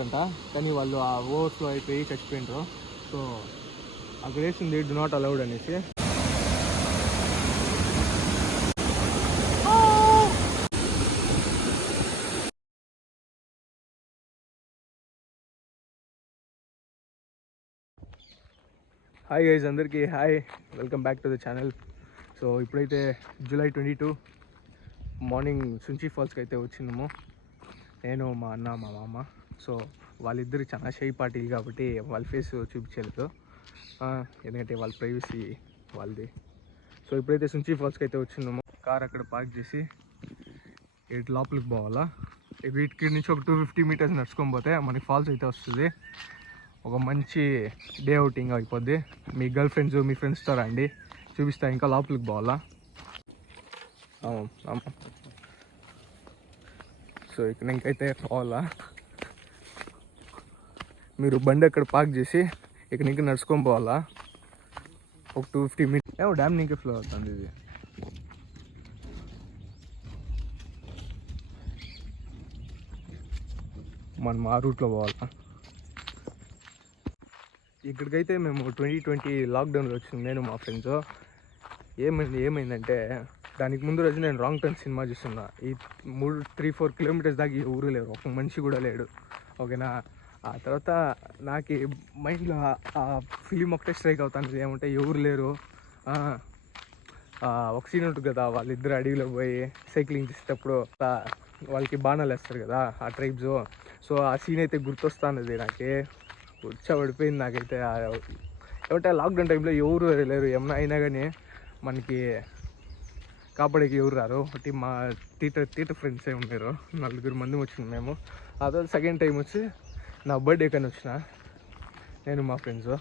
అంట, కానీ వాళ్ళు ఆ ఓవర్ఫ్లో అయిపోయి చచ్చిపోయినారు. సో అక్కడ వేసింది డు నాట్ అలౌడ్ అనేసి. హాయ్ గైస్, అందరికీ hi, welcome back to the channel. So ఇప్పుడైతే జూలై 22 మార్నింగ్ సుంచి ఫాల్స్కి అయితే వచ్చినాము. నేను, మా అన్న, మా మామ. సో వాళ్ళిద్దరు చాలా షై పార్టీలు కాబట్టి వాళ్ళ ఫేస్ చూపించలేదు, ఎందుకంటే వాళ్ళ ప్రైవసీ వాళ్ళది. సో ఇప్పుడైతే సుంచి ఫాల్స్కి అయితే వచ్చినాము. కార్ అక్కడ పార్క్ చేసి ఇటు లోపలికి పోవాలా. వీటికి నుంచి ఒక 250 మీటర్స్ నడుచుకొని పోతే మనకి ఫాల్స్ అయితే వస్తుంది. ఒక మంచి డే అవుటింగ్ అయిపోద్ది. మీ గర్ల్ ఫ్రెండ్స్, మీ ఫ్రెండ్స్తో రండి, చూపిస్తా. ఇంకా లోపలికి పోవాలా. సో ఇక్కడ ఇంకైతే పోవాలా. మీరు బండి అక్కడ పార్క్ చేసి ఇక్కడ ఇంకా నడుచుకొని పోవాలా. ఒక 250 మీటర్స్ ఏమో డ్యామ్ ఇంకా ఫ్లో అవుతుంది. ఇది మనం ఆ రూట్లో పోవాలా. ఇక్కడికైతే మేము 2020 లాక్డౌన్లో వచ్చింది, నేను మా ఫ్రెండ్స్. ఏమైందంటే దానికి ముందు రోజు నేను రాంగ్ టర్న్ సినిమా చూస్తున్నా. ఈ 3-4 కిలోమీటర్స్ దాకా ఈ ఊరు లేరు, ఒక మనిషి కూడా లేడు, ఓకేనా. ఆ తర్వాత నాకు మైండ్లో ఆ ఫిలిం ఒకటే స్ట్రైక్ అవుతుంది, ఏమంటే ఎవరు లేరు. ఒక సీన్ ఉంటుంది కదా, వాళ్ళిద్దరు అడవిలో పోయి సైక్లింగ్ చేసేటప్పుడు వాళ్ళకి బాణాలు వేస్తారు కదా ఆ ట్రైబ్స్. సో ఆ సీన్ అయితే గుర్తొస్తున్నది నాకు, పడిపోయింది నాకైతే. ఏమంటే లాక్డౌన్ టైంలో ఎవరు లేరు, ఏమన్నా అయినా కానీ మనకి కాపాడేకి ఎవరు రారు. ఒకటి మా థియేటర్ ఫ్రెండ్సే ఉన్నారు, 4 మంది వచ్చినాం మేము. ఆ తర్వాత సెకండ్ టైం వచ్చి నా బర్త్డే కానీ వచ్చిన నేను మా ఫ్రెండ్స్.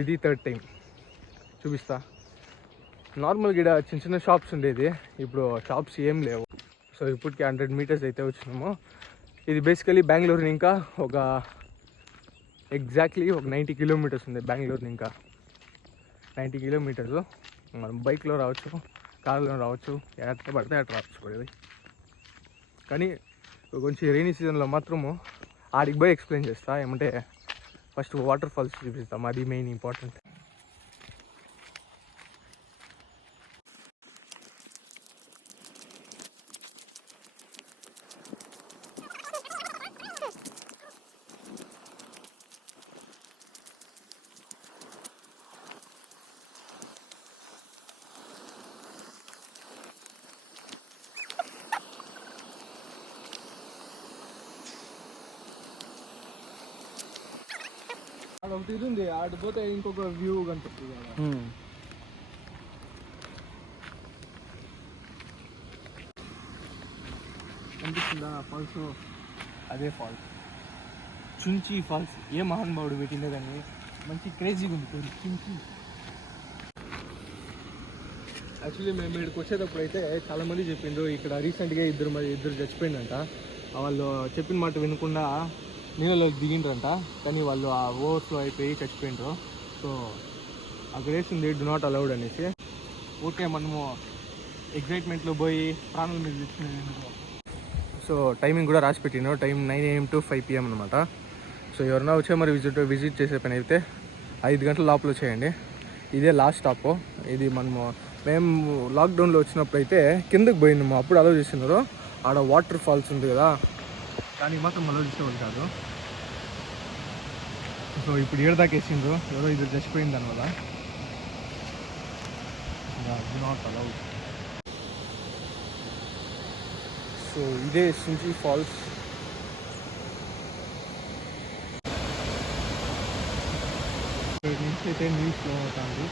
ఇది థర్డ్ టైం, చూపిస్తా. నార్మల్గా ఇక్కడ చిన్న చిన్న షాప్స్ ఉండేది, ఇప్పుడు షాప్స్ ఏం లేవు. సో ఇప్పటికి 100 మీటర్స్ అయితే వచ్చినాము. ఇది బేసికలీ బెంగళూరుని ఇంకా ఒక ఎగ్జాక్ట్లీ ఒక 90 కిలోమీటర్స్ ఉంది. బెంగళూరుని ఇంకా 90 కిలోమీటర్స్. మనం బైక్లో రావచ్చు, కార్లో రావచ్చు, ఎట్లా పడితే అట్లా రావచ్చు పడేది. కానీ కొంచెం రైనీ సీజన్లో మాత్రము ఆడికి పోయి ఎక్స్ప్లెయిన్ చేస్తా. ఏమంటే ఫస్ట్ వాటర్ ఫాల్స్ చూపిస్తాం, అది మెయిన్ ఇంపార్టెంట్. అదొకటి ఇది ఉంది, ఆడిపోతే ఇంకొక వ్యూ కనిపిస్తుంది కదా. కనిపిస్తుందా ఫాల్స్? అదే ఫాల్స్, చుంచి ఫాల్స్. ఏ మహానుభావుడు పెట్టిందే కానీ మంచి క్రేజీగా ఉంది పేరు, చుంచి. యాక్చువల్లీ మేము ఇక్కడికి వచ్చేటప్పుడు అయితే చాలామంది చెప్పిండ్రు ఇక్కడ రీసెంట్గా ఇద్దరు చచ్చిపోయిందంట. వాళ్ళు చెప్పిన మాట వినకుండా నీళ్ళలోకి దిగిండ్రంట, కానీ వాళ్ళు ఆ ఓవర్ఫ్లో అయిపోయి చచ్చిపోయినరు. సో అక్కడ వేసింది డు నాట్ అలౌడ్ అనేసి. ఓకే, మనము ఎగ్జైట్మెంట్లో పోయి ప్రాణాల మీద తెచ్చుకునేందుకు. సో టైమింగ్ కూడా రాసి పెట్టినారు, టైం 9 AM to 5 PM అనమాట. సో ఎవరన్నా వచ్చే మరి విజిట్ చేసే పని అయితే 5 గంటల లోపల వచ్చేయండి. ఇదే లాస్ట్ స్టాప్. ఇది మేము లాక్డౌన్లో వచ్చినప్పుడు అయితే కిందకి పోయినాము, అప్పుడు అలౌ చేస్తున్నారు. ఆడ వాటర్ ఫాల్స్ ఉంది కదా, దానికి మాత్రం అలౌ చేసేవాళ్ళు కాదు. సో ఇప్పుడు ఏడదాకా వేసిండ్రు, ఎవరో ఇద్దరు చచ్చిపోయింది దానివల్ల. Not allowed. సో ఇదే సుంచి ఫాల్స్. నుంచి అయితే నీళ్ళు ఫ్లో అవుతుంది.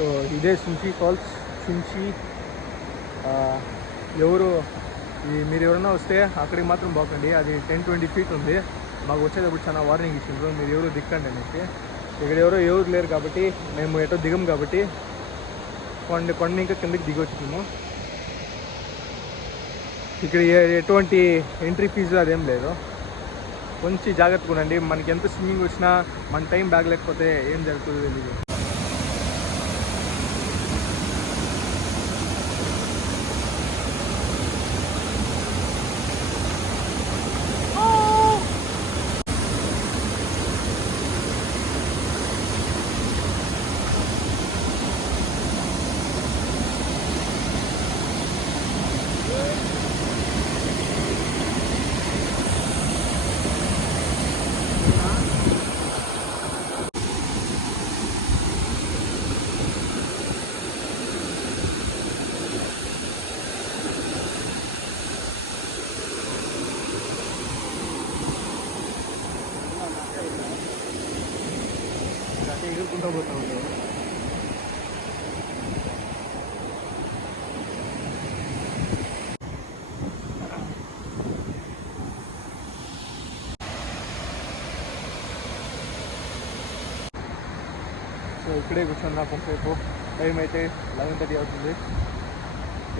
సో ఇదే సుంచి ఫాల్స్. సుంచి ఎవరు మీరు ఎవరైనా వస్తే అక్కడికి మాత్రం పోకండి, అది 10-20 ఫీట్ ఉంది. మాకు వచ్చేటప్పుడు చాలా వార్నింగ్ ఇచ్చిండ్రు, మీరు ఎవరు దిక్కండి అనేసి. ఇక్కడ ఎవరు లేరు కాబట్టి మేము ఎటో దిగం కాబట్టి కొండ ఇంకా కిందకి దిగొచ్చాము. ఇక్కడ ఎటువంటి ఎంట్రీ ఫీజు అదేం లేదు. కొంచెం జాగ్రత్తగా ఉండండి. మనకి ఎంత స్విమ్మింగ్ వచ్చినా మన టైం బ్యాగ్ లేకపోతే ఏం జరుగుతుందో తెలియదు. ఎగురుకుంటూ పోతా ఉంటాం. సో ఇక్కడే కూర్చున్నా కొంతసేపు. టైం అయితే 11:30 అవుతుంది.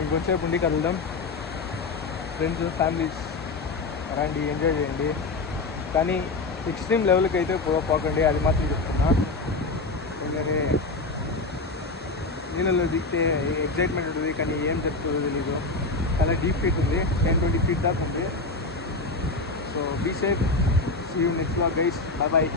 ఇంకొంచెంసేపు ఉండి కలుద్దాం. ఫ్రెండ్స్ ఫ్యామిలీస్ రండి, ఎంజాయ్ చేయండి. కానీ ఎక్స్ట్రీమ్ లెవెల్కి అయితే పోకండి, అది మాత్రం చెప్తున్నా. ఎందుకంటే నీళ్ళలో దిగితే ఎగ్జైట్మెంట్ ఉంటుంది, కానీ ఏం జరుగుతుందో తెలీదు. చాలా డీప్ ఫీట్ ఉంది, 10-20 ఫీట్ దాకా ఉంది. So be safe. See you next vlog guys. Bye bye.